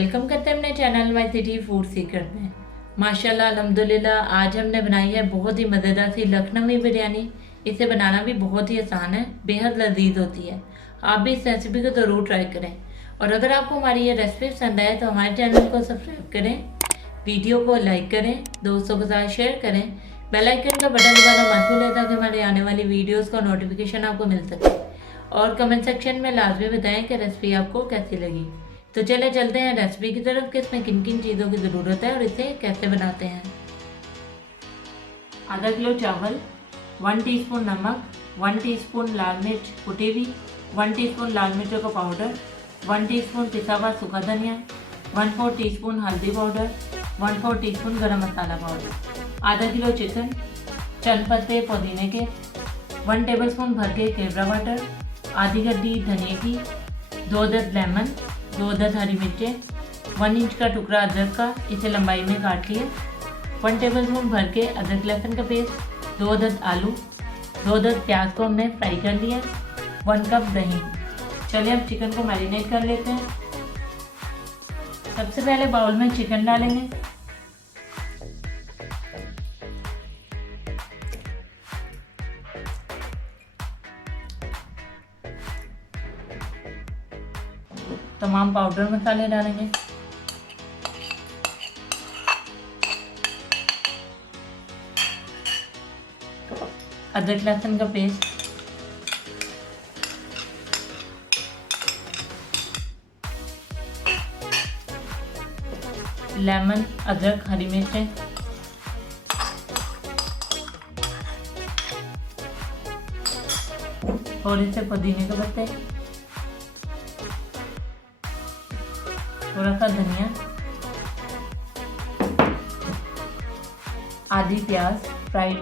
Welcome करते हैं अपने channel my city food secret में। माशाल्लाह अल्हम्दुलिल्लाह आज हमने बनाई है बहुत ही मज़ेदार सी लखनवी बिरयानी। इसे बनाना भी बहुत ही आसान है, बेहद लजीज होती है। आप भी इस रेसिपी को ज़रूर ट्राई करें और अगर आपको हमारी ये रेसिपी पसंद आए तो हमारे चैनल को सब्सक्राइब करें, वीडियो को लाइक करें, दोस्तों के साथ शेयर करें, बेल आइकन का बटन दबाना मत भूलें ताकि हमारे आने वाली वीडियोस का नोटिफिकेशन आपको मिल सके। और कमेंट सेक्शन में लाजमी बताएं कि रेसिपी आपको कैसी लगी। तो चले चलते हैं रेसिपी की तरफ कि इसमें किन किन चीज़ों की ज़रूरत है और इसे कैसे बनाते हैं। आधा किलो चावल, 1 टीस्पून नमक, 1 टीस्पून लाल मिर्च कुटी हुई, 1 टीस्पून लाल मिर्चों का पाउडर, 1 टीस्पून पिसा हुआ सूखा धनिया, 1/4 टीस्पून हल्दी पाउडर, 1/4 टीस्पून गरम मसाला पाउडर, आधा किलो चिकन, चंद पत्ते पुदीने के, 1 टेबलस्पून भर के केवड़ा वाटर, आधी गड्डी धनिया की, 2 अदद लेमन, 2 अदद हरी मिर्चें, 1 इंच का टुकड़ा अदरक का, इसे लंबाई में काट लिया, 1 टेबलस्पून भर के अदरक लहसुन का पेस्ट, 2 अदद आलू, 2 अदद प्याज को हमने फ्राई कर लिया, 1 कप दही। चलिए अब चिकन को मैरिनेट कर लेते हैं। सबसे पहले बाउल में चिकन डालेंगे, तमाम पाउडर मसाले डालेंगे, अदरक लहसुन का पेस्ट, लेमन, अदरक, हरी मिर्चें, थोड़े से पुदीने के पत्ते, थोड़ा सा धनिया, आधी प्याज फ्राइड,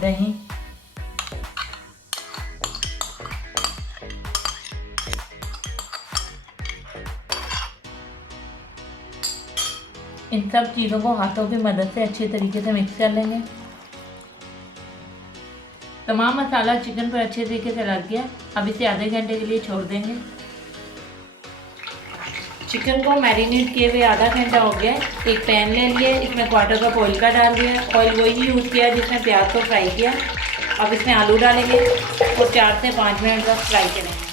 दही, इन सब चीज़ों को हाथों की मदद से अच्छे तरीके से मिक्स कर लेंगे। तमाम मसाला चिकन पर अच्छे तरीके से लग गया। अब इसे आधे घंटे के लिए छोड़ देंगे। चिकन को मैरिनेट किए हुए आधा घंटा हो गया। एक पैन ले लिए, इसमें 1/4 कप ऑयल का डाल दिया। ऑयल वही यूज़ किया जिसमें प्याज को फ्राई किया। अब इसमें आलू डालेंगे और 4 से 5 मिनट तक फ्राई करेंगे।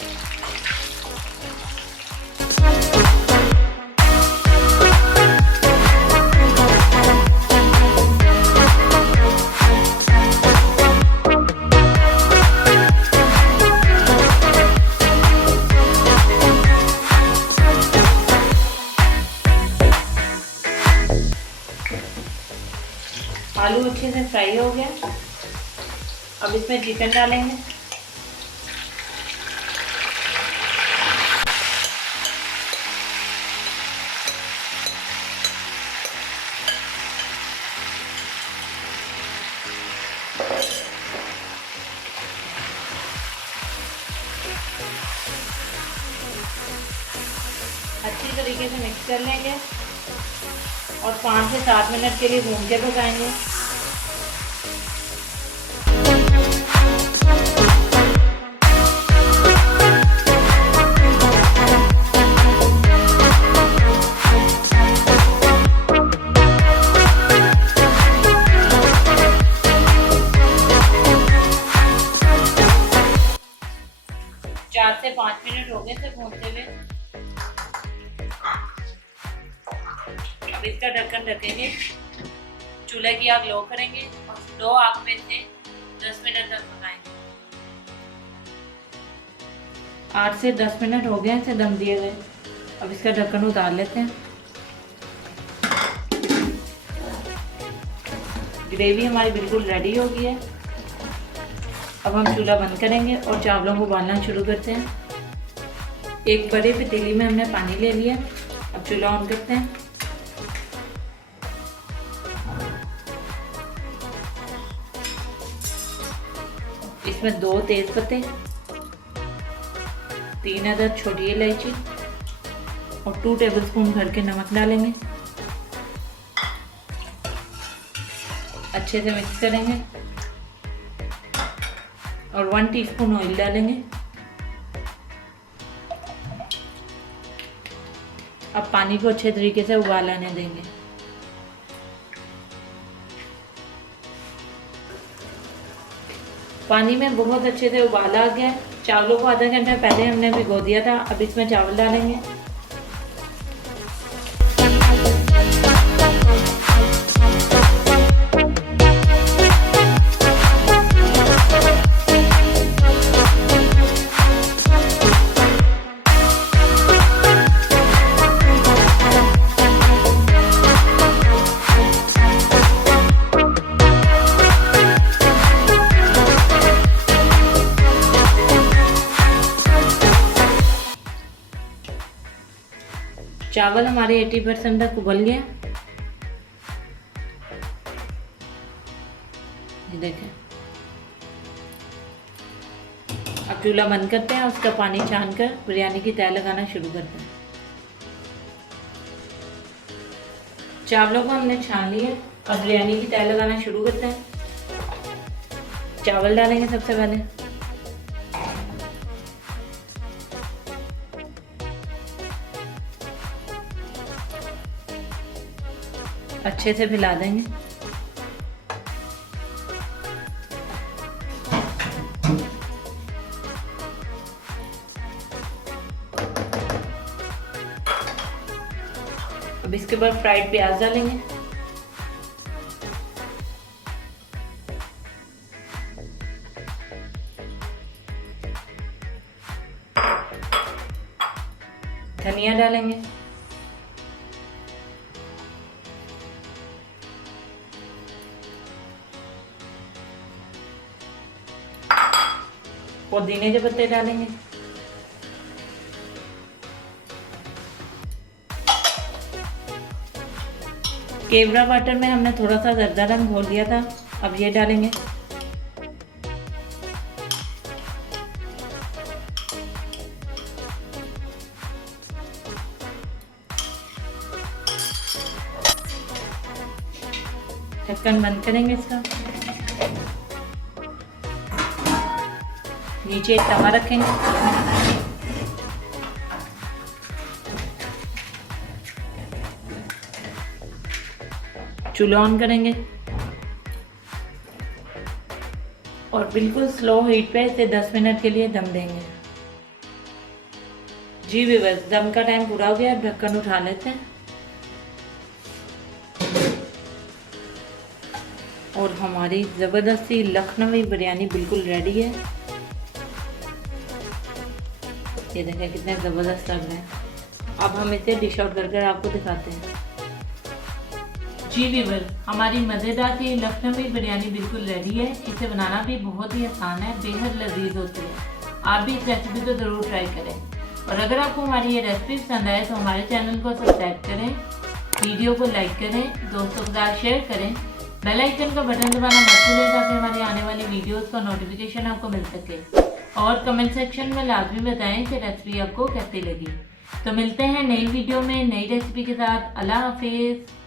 आलू अच्छे से फ्राई हो गया। अब इसमें चिकन डालेंगे, अच्छी तरीके से मिक्स कर लेंगे और 5 से 7 मिनट के लिए भून के पकाएंगे। चार से 5 मिनट हो गए थे भूनते हुए। अब इसका ढक्कन रखेंगे, चूल्हे की आग लो करेंगे और लो आग में से 10 मिनट तक पकाएंगे। 8 से 10 मिनट हो गए इसे दम दिए गए। अब इसका ढक्कन उतार लेते हैं। ग्रेवी हमारी बिल्कुल रेडी हो गई है। अब हम चूल्हा बंद करेंगे और चावलों को उबालना शुरू करते हैं। एक बड़े पतीली में हमने पानी ले लिया। अब चूल्हा ऑन करते हैं। इसमें 2 तेज पत्ते, 3 अदद छोटी इलायची और 2 टेबलस्पून भर के नमक डालेंगे। अच्छे से मिक्स करेंगे। और 1 टीस्पून ऑयल डालेंगे। अब पानी को अच्छे तरीके से उबाल आने देंगे। पानी में बहुत अच्छे से उबाल आ गया। चावलों को आधा घंटा पहले हमने भिगो दिया था। अब इसमें चावल डालेंगे। चावल हमारे 80% तक उबल गया। ये देखें। अब चूल्हा बंद करते हैं, उसका पानी छानकर बिरयानी की तह लगाना शुरू करते हैं। चावलों को हमने छान लिया। अब बिरयानी की तह लगाना शुरू करते हैं। चावल डालेंगे सबसे पहले। अच्छे से मिला देंगे। अब इसके बाद फ्राइड प्याज डालेंगे। धनिया डालेंगे। पुदीने के पत्ते डालेंगे। केवड़ा वाटर में हमने थोड़ा सा जर्दा रंग घोल दिया था। अब ये डालेंगे। ढक्कन बंद करेंगे इसका। नीचे एक तवा रखेंगे। चूल्हा ऑन करेंगे और बिल्कुल स्लो हीट पे इसे 10 मिनट के लिए दम देंगे। जी व्यूअर्स, दम का टाइम पूरा हो गया। अब ढक्कन उठा लेते हैं और हमारी ज़बरदस्ती लखनवी बिरयानी बिल्कुल रेडी है। ये देखें कितने ज़बरदस्त लग रहे हैं। अब हम इसे डिश आउट करके आपको दिखाते हैं। जी व्यूअर्स, हमारी मज़ेदार सी लखनवी बिरयानी बिल्कुल रेडी है। इसे बनाना भी बहुत ही आसान है, बेहद लजीज होती है। आप भी इस रेसिपी को ज़रूर ट्राई करें। और अगर आपको हमारी ये रेसिपी पसंद आए तो हमारे चैनल को सब्सक्राइब करें, वीडियो को लाइक करें, दोस्तों के साथ शेयर करें, बेल आइकन का बटन दबाना मत भूलें ताकि हमारी आने वाली वीडियोज़ का नोटिफिकेशन आपको मिल सके। और कमेंट सेक्शन में लाजमी बताएं कि रेसिपी आपको कैसी लगी। तो मिलते हैं नई वीडियो में नई रेसिपी के साथ। अल्लाह हाफिज़।